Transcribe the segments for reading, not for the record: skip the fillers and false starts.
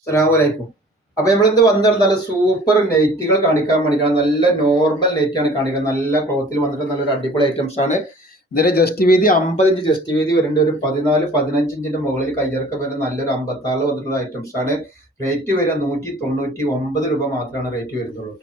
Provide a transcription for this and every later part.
അസ്സലാമലൈക്കും. അപ്പൊ നമ്മളിന്ന് വന്നാൽ നല്ല സൂപ്പർ നെറ്റുകൾ കാണിക്കാൻ വേണ്ടിയിട്ടാണ്. നല്ല നോർമൽ നെറ്റ് ആണ് കാണിക്കുന്നത്. നല്ല ക്ലോത്തിൽ വന്നിട്ട് നല്ലൊരു അടിപൊളി ഐറ്റംസ് ആണ്. ഇതിന്റെ ജസ്റ്റ് വീതി 50 ഇഞ്ച് ജസ്റ്റ് വീതി വരുന്നുണ്ട്. ഒരു 14-15 ഇഞ്ചിന്റെ മുകളിൽ കയ്യിറക്കം വരുന്ന നല്ലൊരു 56 വന്നിട്ടുള്ള ഐറ്റംസ് ആണ്. റേറ്റ് വരിക 199 രൂപ മാത്രമാണ് റേറ്റ് വരുന്നുള്ളൂ.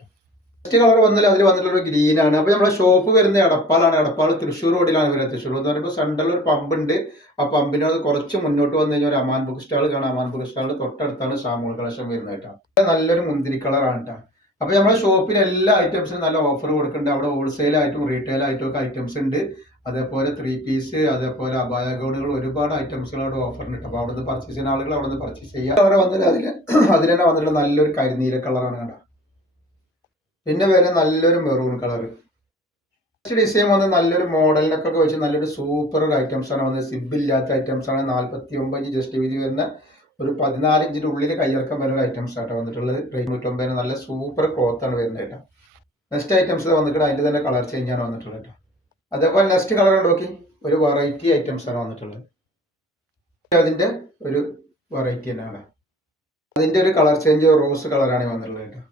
ഫസ്റ്റ് കളർ വന്നാൽ അതിൽ വന്നിട്ടുള്ള ഗ്രീൻ ആണ്. അപ്പൊ നമ്മുടെ ഷോപ്പ് വരുന്നത് എടപ്പാളാണ്. എടപ്പാൾ തൃശ്ശൂർ റോഡിലാണ് വരുന്നത്. തൃശ്ശൂർ എന്ന് പറയുമ്പോൾ സെൻട്രൽ ഒരു പമ്പ് ഉണ്ട്. ആ പമ്പിനോട് കുറച്ച് മുന്നോട്ട് വന്നു കഴിഞ്ഞാൽ ഒരു അമാൻ ബുക്ക് സ്റ്റാൾ കാണാം. അമാൻ ബുക്ക് സ്റ്റാളിൽ തൊട്ടടുത്താണ് ഷാമൂൾ കളക്ഷൻ വരുന്നത് കേട്ടോ. നല്ലൊരു മുന്തിരി കളറാണ് കേട്ടോ. അപ്പൊ നമ്മുടെ ഷോപ്പിൽ എല്ലാ ഐറ്റംസിനും നല്ല ഓഫർ കൊടുക്കുന്നുണ്ട്. അവിടെ ഹോൾസെയിൽ ആയിട്ടും റീറ്റെയിൽ ആയിട്ടും ഒക്കെ ഐറ്റംസ് ഉണ്ട്. അതേപോലെ 3 പീസ്, അതേപോലെ അബായ ഗൗണുകൾ, ഒരുപാട് ഐറ്റംസുകൾ അവിടെ ഓഫറിന് കിട്ടും. അപ്പൊ അവിടെ നിന്ന് പർച്ചേസ് ചെയ്യുന്ന ആളുകൾ അവിടെ നിന്ന് പർച്ചേസ് ചെയ്യാം. കളർ വന്നിട്ട് അതിൽ തന്നെ വന്നിട്ടുള്ള നല്ലൊരു കരിനീല കളറാണ് കണ്ടോ. പിന്നെ വരെ നല്ലൊരു മെറൂൺ കളർ. ഡിസൈൻ വന്ന് നല്ലൊരു മോഡലിനൊക്കെ വെച്ച് നല്ലൊരു സൂപ്പർ ഒരു ഐറ്റംസ് ആണ് വന്നത്. സിബില്ലാത്ത ഐറ്റംസ് ആണ്. 49 ഇഞ്ച് ജസ്റ്റ് വീതി വരുന്ന ഒരു 14 ഇഞ്ചിന്റെ ഉള്ളിൽ കയ്യിറക്കം വരുന്ന ഐറ്റംസ് ആട്ടോ വന്നിട്ടുള്ളത്. 99 നല്ല സൂപ്പർ ക്ലോത്ത് ആണ് വരുന്നത് കേട്ടോ. നെക്സ്റ്റ് ഐറ്റംസ് വന്നിട്ട് അതിന്റെ തന്നെ കളർ ചേഞ്ച് ആണ് വന്നിട്ടുള്ളത് കേട്ടോ. അതേപോലെ നെക്സ്റ്റ് കളർ നോക്കി ഒരു വെറൈറ്റി ഐറ്റംസ് ആണ് വന്നിട്ടുള്ളത്. അതിന്റെ ഒരു വെറൈറ്റി തന്നെയാണ്. അതിന്റെ ഒരു കളർ ചേഞ്ച് റോസ് കളറാണ് വന്നിട്ടുള്ളത് കേട്ടോ.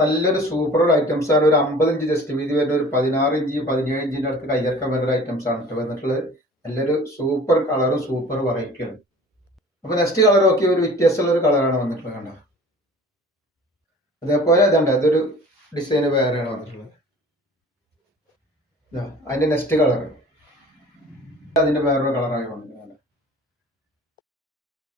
നല്ലൊരു സൂപ്പർ ഐറ്റംസ് ആണ്. ഒരു 50 ഇഞ്ച് ജസ്റ്റ് വീതി വരുന്ന ഒരു 16 ഇഞ്ച് 17 ഇഞ്ചിന്റെ അടുത്ത് കയ്യിറക്കാൻ വരുന്ന ഐറ്റംസ് ആണ് വന്നിട്ടുള്ളത്. നല്ലൊരു സൂപ്പർ കളറും സൂപ്പർ വെറൈറ്റിയാണ്. അപ്പൊ നെക്സ്റ്റ് കളർ നോക്കി ഒരു വ്യത്യാസമുള്ള ഒരു കളറാണ് വന്നിട്ടുള്ളത് കണ്ടോ. അതേപോലെ ഇതുണ്ട്, അതൊരു ഡിസൈൻ വേറെയാണ് വന്നിട്ടുള്ളത്. അതിന്റെ നെക്സ്റ്റ് കളർ അതിന്റെ വേറൊരു കളറായി വന്നു.